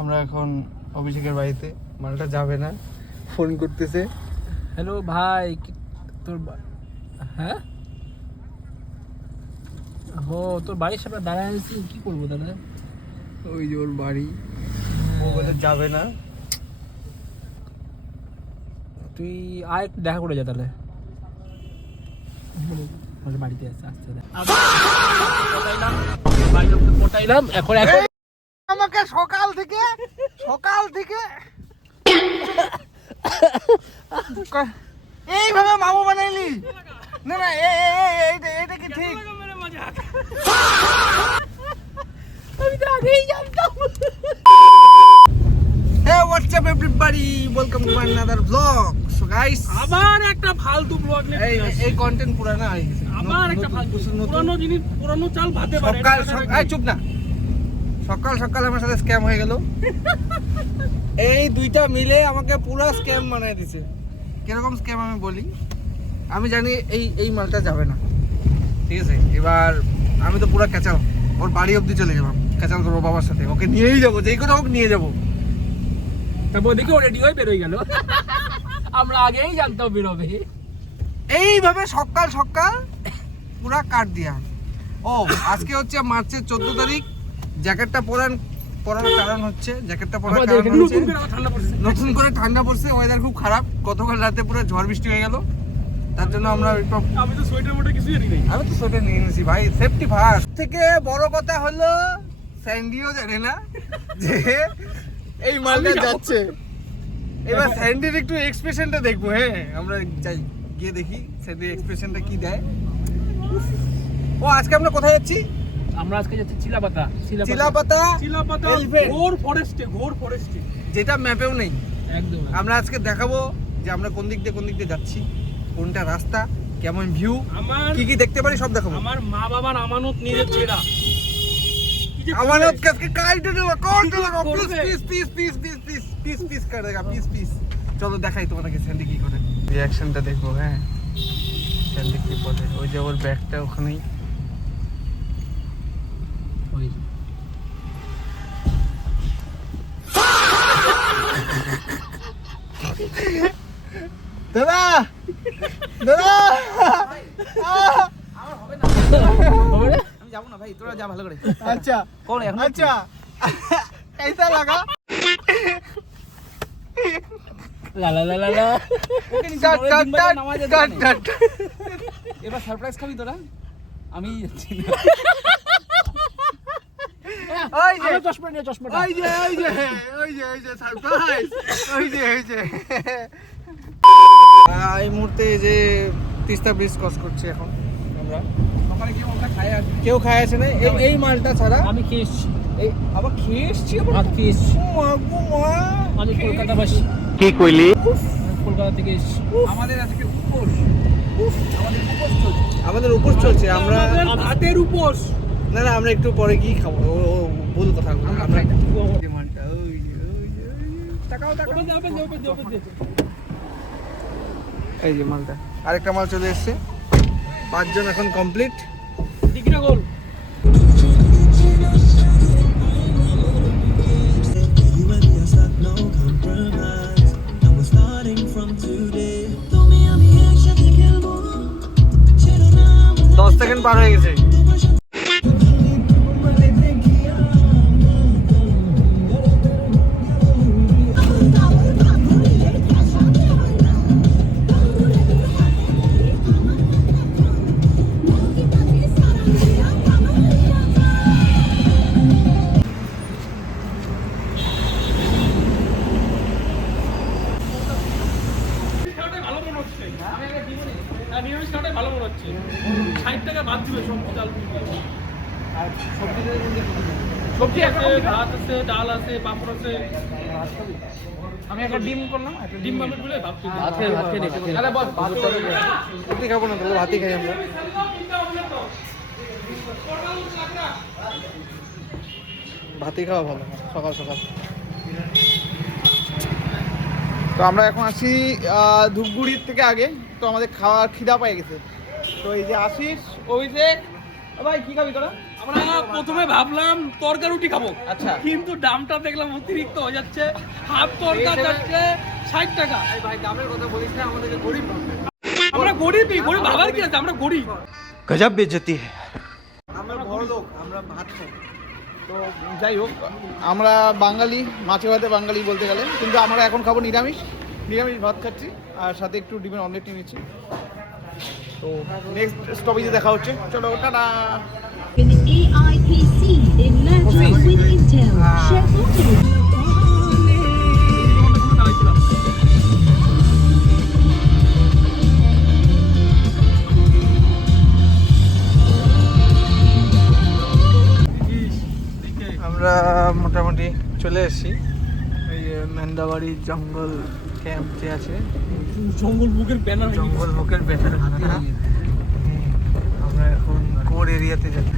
আমরা এখন অভিষেকের বাড়িতে, মালটা যাবে না, ফোন করতেছে। হ্যালো ভাই, তোর হ্যাঁ ও তোর বাড়ির সামনে দাঁড়ায় আছি, কি করবো দাদা? ওই যে ওর বাড়ি, ও বলে যাবে না। তুই আয় একটু দেখা করে যা তাহলে। বাড়িতে আছে আসতে পটাইলাম এখন আমাকে সকাল থেকে এইভাবে মামু বানাইলি না? না এইটা কি ঠিক? আমি তো আগেই জানতাম। Hey, what's up everybody? Welcome to another vlog. So guys, আবার একটা ফালতু ব্লগ নিয়ে এই কন্টেন্ট পুরানো হয়ে গেছে। আবার একটা ফালতু পুরনো জিনিস, পুরনো চাল ভাতে পারে। সকাল চুপ না। সকাল আমার সাথে স্ক্যাম হয়ে গেল। এই দুইটা মিলে আমাকে পুরো স্ক্যাম বানায় দিছে। কিরকম স্ক্যাম আমি বলি, আমি জানি এই মালটা যাবে না, ঠিক আছে? এবার আমি তো পুরো ক্যাচাল, ওর বাড়ি অবধি চলে গেলাম, ক্যাচাল করবো বাবার সাথে, ওকে নিয়েই যাবো, যেই করে হোক নিয়ে যাবো। তারপর দেখি ও রেডি হয়ে বেরোয় গেল। আমরা আগেই জানতাম বেরোবে। এইভাবে সকাল পুরা কাট দিয়া। ও আজকে হচ্ছে মার্চের 14 তারিখ। জ্যাকেটটা পরার কারণ হচ্ছে নতুন করে ঠান্ডা পড়ছে, ওয়েদার খুব খারাপ। গতকাল রাতে পুরো ঝড় বৃষ্টি হয়ে গেল, তার জন্য আমরা আমি তো সোয়েটার মোটা কিছুই জানি না। আমি তো সোয়েটার নিয়ে নিয়েছি ভাই, সেফটি ফার্স্ট। থেকে বড় কথা হলো স্যান্ডিও জানে না যে এই মালটা যাচ্ছে। এবার স্যান্ডির একটু এক্সপ্রেশনটা দেখবো। হ্যাঁ, আমরা যাই, গিয়ে দেখি স্যান্ডির এক্সপ্রেশনটা কি দেয়। ও আজকে আমরা কোথায় যাচ্ছি? আমরা আজকে যাচ্ছি চিলাপাতা ঘোর ফরেস্টে, যেটা ম্যাপেও নেই। একদম আমরা আজকে দেখাবো যে আমরা কোন দিক দিয়ে যাচ্ছি, কোনটা রাস্তা, কেমন ভিউ, কি দেখতে পারি সব দেখাবো। আমার মা বাবার আমানত নিয়ে যাচ্ছে এরা। আমানত কাকে কাইটে দেব, কোন দেব, পিস করে দেগা, পিস। চলো দেখাই তোমাদেরকে স্যান্ডি কি করে, রিঅ্যাকশনটা দেখো। হ্যাঁ, স্যান্ডি কি বলে। ওই যে ওর ব্যাগটা ওখানেই। ওই দাদা আমি যাবো না ভাই, তোরা যা ভালো করে। আচ্ছা কোন এখন? আচ্ছা এইটা লাগা। লা লা লা লা লা। এবার সারপ্রাইজ খাবি তোরা? আমি যাচ্ছি না। ওই যে চশমাটা ওই যে সারপ্রাইজ, ওই যে এই মুহূর্তে যে তিস্তা ব্রিজ ক্রস করছি এখন আমরা। ওখানে গিয়ে ওটা খায় আর কেউ খায় আসে না এই মালটা ছাড়া। আমি খেয়ে এসছি। এই আবার খেয়ে এসছি। আমি কলকাতাবাসী। কি কইলি? কলকাতা থেকে এসছি। আমাদের আজকে উপোস। আমাদের উপোস চলছে। আমরা ভাতের উপোস। না আমরা একটু পরে কি খাবো। ও ভুল কথা বললাম। আমরা মালটা ওই যে টাকাও এই যে মালটা, আরেকটা মাল চলে এসছে। 5 জন এখন কমপ্লিট। ডিগ্রি গোল। দশ সেকেন্ড পার হয়ে গেছে। ভালো মনে হচ্ছে। 60 টাকা বাদ দিবে সব চাল। আর সবজি আছে, ভাত আছে, ডাল আছে, পাপড় আছে। আমি একটা ডিম করলাম, ডিম মামের বলে ভাত খেয়ে তাহলে বল রুটি খাবো না, তাহলে ভাতই খাই আমরা। ভাতই খাওয়া ভালো সকাল। তো আমরা এখন আছি ধূপগুড়ির থেকে আগে। তো আমাদের খাওয়ার খিদা পেয়ে গেছে। তো এই যে আশিস, অভিষেক, ভাই কি খাবি তোরা? আমরা প্রথমে ভাবলাম তরকা রুটি খাবো, আচ্ছা। কিন্তু দামটা দেখলাম অতিরিক্ত হয়ে যাচ্ছে। হাফ তরকা যাচ্ছে 60 টাকা। ভাই দামের কথা বলিস না, আমাদেরকে গরিব ভাববে। আমরা গরিবই, গরিব ভাবার কি আছে, আমরা গরিব। गजब बेइज्जती है। আমরা বড় লোক, আমরা ভাত খাই। তো যাই হোক, আমরা বাঙালি, মাছে ভাতে বাঙালি বলতে গেলে, কিন্তু আমরা এখন খাবো নিরামিষ ভাত খাচ্ছি, আর সাথে একটু ডিমের অমলেট নিয়ে নিচ্ছি। তো নেক্সট স্টপেজে দেখা হচ্ছে, চলো tata. An AIPC in merger with Intel. Share photos. আমরা মোটামুটি চলে এসেছি এই মেন্দাবাড়ি জঙ্গল ক্যাম্প যে আছে, জঙ্গল বুকের ব্যানার, জঙ্গল বুকের ব্যাটার। আমরা এখন কোর এরিয়াতে যাচ্ছি।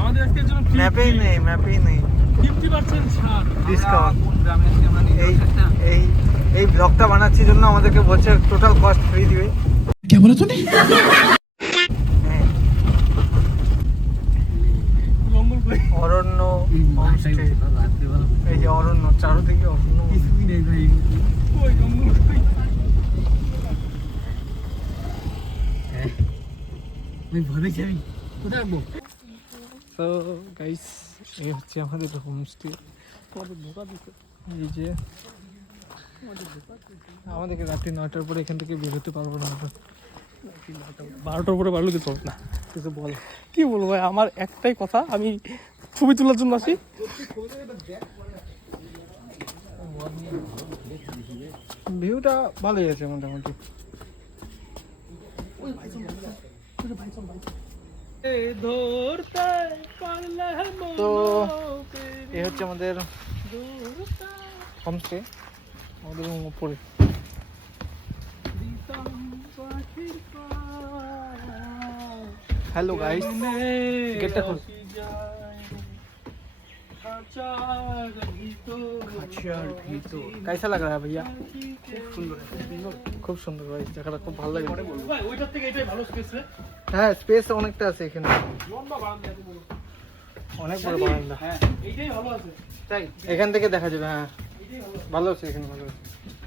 আমাদের আজকের জন্য ম্যাপেই নেই 50% ছাড়। ডিসকাউন্ট। কোন গ্রামে আছি আমরা এই এই এই ব্লগটা বানাচ্ছি জন্য আমাদেরকে বলছে টোটাল কস্ট ফ্রি দিবে। क्या बोला तूने? হ্যাঁ, জঙ্গল বুকে অরণ্য হোমস্টে। এই যে অরণ্য, চারদিকে অরণ্য। ওই জঙ্গল বুকে। আমি ভরে যাই, কোথায় আসবো? তো গাইস, এই হচ্ছে আমাদের হোমস্টে। তোমাদের ধোকা দিচ্ছে। এই যে আমাদেরকে রাত্রি 9টার পরে এখান থেকে বের হতে পারবো না আমরা। 12টার পরে বাড়লো কিছু না। কিছু বল। কি বলবো ভাই, আমার একটাই কথা, আমি ছবি তোলার জন্য আসি। ভিউটা ভালোই আছে মোটামুটি। তো এই হচ্ছে আমাদের হোমস্টে, আমাদের রুম উপরে। हेलो गाइस, गेटটা खोल। कैसा लग रहा है भैया? খুব সুন্দর ভাই, জায়গাটা খুব ভালো লাগে। ভাই ওইটার থেকে এটাই ভালো স্পেস রে। হ্যাঁ, স্পেস অনেকটা আছে এখানে, লম্বা বারান্দা আছে বলো। অনেক বড় বারান্দা। হ্যাঁ এইটাই ভালো আছে। তাই এখান থেকে দেখা যাবে। হ্যাঁ, ভালো আছে এখানে, ভালো আছে।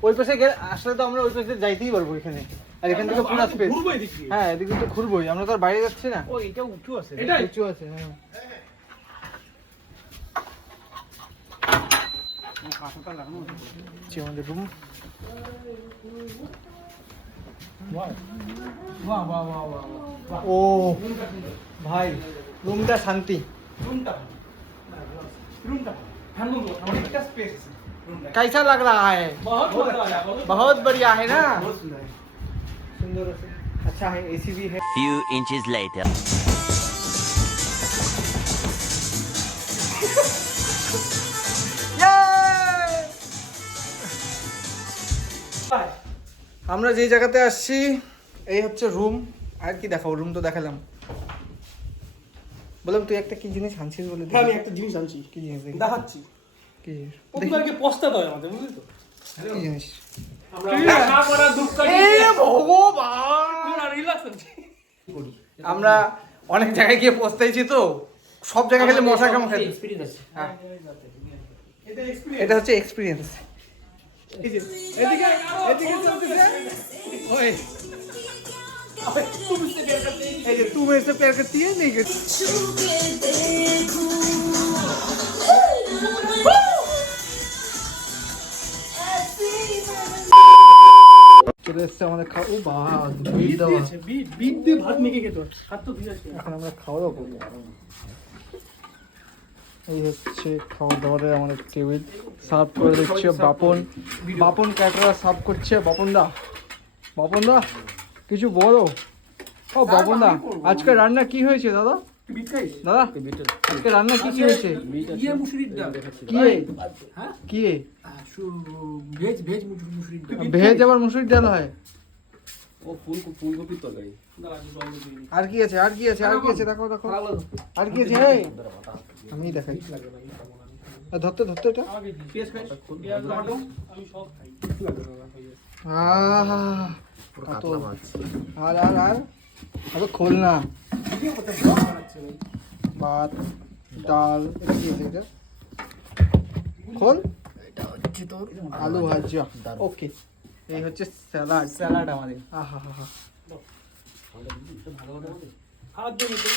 ওই পাশে গেলে আসলে তো আমরা ওই পাশে যাইতেই পারবো এখানে, আর এখান থেকে পুরো স্পেস। ঘুরবো এদিক দিয়ে। হ্যাঁ, এদিকে তো ঘুরবোই, আমরা তো আর বাইরে যাচ্ছি না। ও এটা উঁচু আছে। এটাই উঁচু আছে। হ্যাঁ, হচ্ছে আমাদের রুম। বাহ বাহ বাহ বাহ বাহ। ও ভাই, রুমটা শান্তি। রুমটা ফ্যান বন্ধ কর, আমার একটা স্পেস আছে। कैसा लग रहा है? बहुत बड़ा है, बहुत बढ़िया है ना? बहुत सुंदर है। सुंदर है, अच्छा है, एसी भी है। Few inches later. আমরা যে জায়গাতে আসছি এই হচ্ছে রুম। আর কি দেখাবো, রুম তো দেখালাম। বললাম তুই একটা কি জিনিস আনছিস বলে। হ্যাঁ, আমি একটা জিনিস আনছি, কি জিনিস দেখি? দেখাচ্ছি। কি জিনিস? প্রতিবারকে পস্তাতে হয় আমাদের, বুঝলি তো? কি জিনিস? আমরা না করা দুঃখ কাটিয়ে পুরো রিল্যাক্স আছি। আমরা অনেক জায়গায় গিয়ে পৌঁছাইছি, তো সব জায়গায় গেলে মশা কামড় খাই। এক্সপেরিয়েন্স আছে। হ্যাঁ, এটা এক্সপেরিয়েন্স। এটা হচ্ছে এক্সপিরিয়েন্স। এদিকে এদিকে চলতেছে। ওই तुम इससे प्यार करते हैं। এই যে तू मेरे से प्यार करती है नहीं करती? চলে এসছে আমাদের খাওয়া। ও বাবা, বিট দেওয়া। বিট দিয়ে ভাত মেখে খেতে হয়। হাত তো ভিজে আছে। এখন আমরা খাওয়া দাওয়া করবো। এই হচ্ছে খাওয়া দাওয়ারে আমাদের টেবিল সার্ভ করে দিচ্ছে বাপন। বাপন ক্যাটারার সার্ভ করছে। বাপন দা কিছু বলো। ও বাপন দা, আজকে রান্না কি হয়েছে দাদা? বিট খাইস? দাদা আজকে রান্না কি হয়েছে? ইয়ে মুসুরির ডাল। কি হ্যাঁ? কি ভেজ মুসুরির ডাল। ভেজ আবার মুসুরির ডাল হয়? ও ফুলকপির তরকারি। আর কি আছে? দেখো আর কি আছে? আমি দেখাই। ধরতে এটা। পেঁয়াজ খাইস? পেঁয়াজ টমেটো আমি সব খাই। আর আবে খোল না। ভাত ডাল, এটা কি আছে এটা? খোল, এটা হচ্ছে তোর আলু ভাজা। ওকে, এই হচ্ছে স্যালাড। স্যালাড আমাদের। আহা হা হা। হাত দিয়ে নিতে।